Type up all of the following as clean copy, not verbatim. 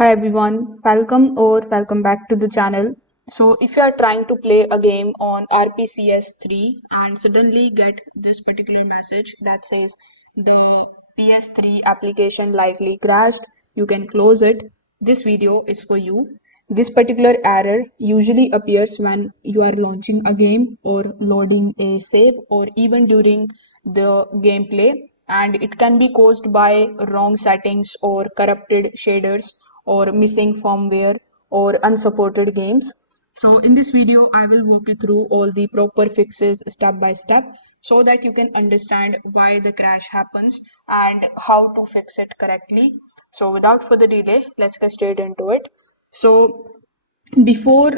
Hi everyone, welcome back to the channel. So if you are trying to play a game on RPCS3 and suddenly get this particular message that says the PS3 application likely crashed, you can close it. This video is for you. This particular error usually appears when you are launching a game or loading a save or even during the gameplay, and it can be caused by wrong settings or corrupted shaders or missing firmware or unsupported games. So in this video, I will walk you through all the proper fixes step by step so that you can understand why the crash happens and how to fix it correctly. So without further delay, let's get straight into it. So before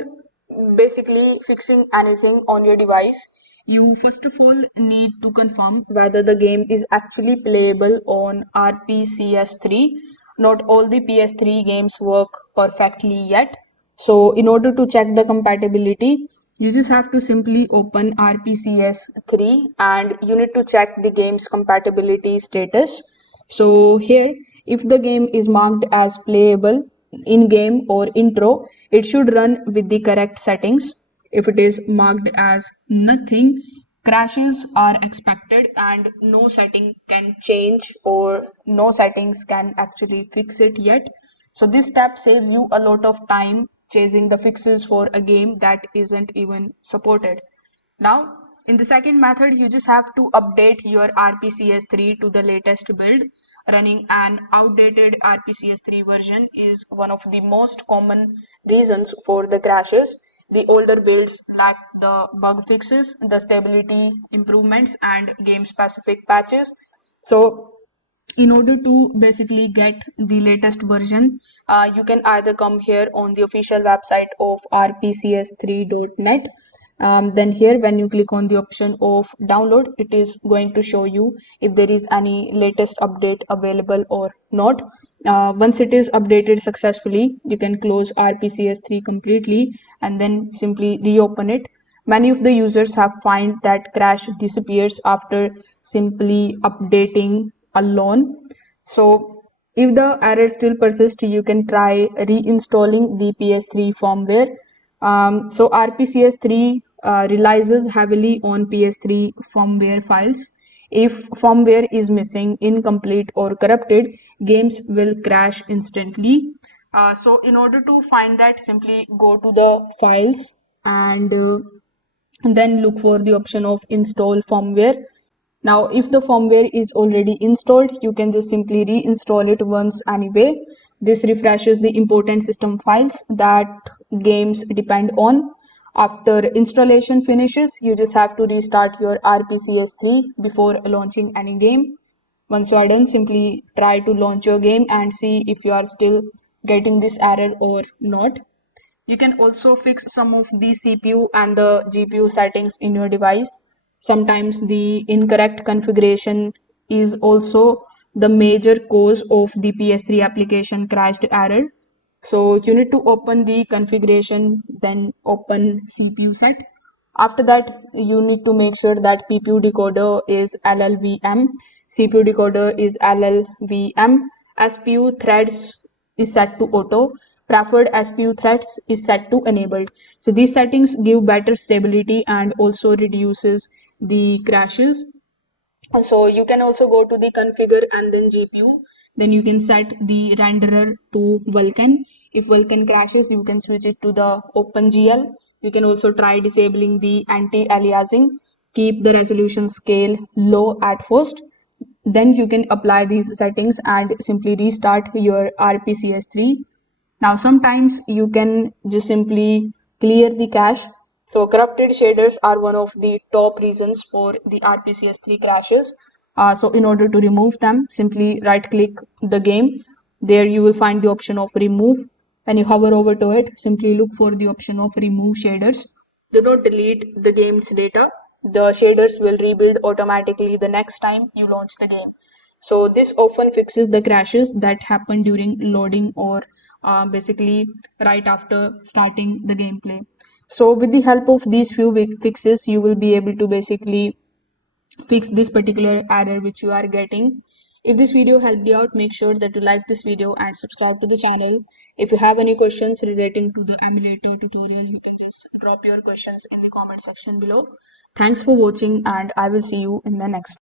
basically fixing anything on your device, you first of all need to confirm whether the game is actually playable on RPCS3. Not all the PS3 games work perfectly yet. So in order to check the compatibility, you just have to simply open RPCS3 and you need to check the game's compatibility status. So here, if the game is marked as playable in game or intro, it should run with the correct settings. If it is marked as nothing, crashes are expected and no setting can change or no settings can actually fix it yet. So this step saves you a lot of time chasing the fixes for a game that isn't even supported. Now, in the second method, you just have to update your RPCS3 to the latest build. Running an outdated RPCS3 version is one of the most common reasons for the crashes. The older builds lack the bug fixes, the stability improvements, and game specific patches. So, in order to basically get the latest version, you can either come here on the official website of rpcs3.net. Then here when you click on the option of download, it is going to show you if there is any latest update available or not. Once it is updated successfully, you can close rpcs3 completely and then simply reopen it. Many of the users have find that crash disappears after simply updating alone. So if the error still persists, you can try reinstalling the PS3 firmware. So RPCS3 relies heavily on PS3 firmware files. If firmware is missing, incomplete, or corrupted, games will crash instantly. So in order to find that, simply go to the files and then look for the option of install firmware. Now, if the firmware is already installed, you can just simply reinstall it once anyway. This refreshes the important system files that games depend on. After installation finishes, you just have to restart your RPCS3 before launching any game. Once you are done, simply try to launch your game and see if you are still getting this error or not. You can also fix some of the CPU and the GPU settings in your device. Sometimes the incorrect configuration is also the major cause of the PS3 application crashed error. So you need to open the configuration, then open CPU set. After that, you need to make sure that PPU decoder is LLVM, CPU decoder is LLVM, SPU threads is set to auto, preferred SPU threads is set to enabled. So these settings give better stability and also reduces the crashes. So you can also go to the configure and then GPU. Then you can set the renderer to Vulkan. If Vulkan crashes, you can switch it to the OpenGL. You can also try disabling the anti-aliasing. Keep the resolution scale low at first. Then you can apply these settings and simply restart your RPCS3. Now, sometimes you can just simply clear the cache. So, corrupted shaders are one of the top reasons for the RPCS3 crashes. So, in order to remove them, simply right click the game. There you will find the option of remove. When you hover over to it, simply look for the option of remove shaders. Do not delete the game's data. The shaders will rebuild automatically the next time you launch the game. So this often fixes the crashes that happen during loading or basically right after starting the gameplay. So with the help of these few fixes, you will be able to basically fix this particular error which you are getting. If this video helped you out, make sure that you like this video and subscribe to the channel. If you have any questions relating to the emulator tutorial, you can just drop your questions in the comment section below. Thanks for watching, and I will see you in the next.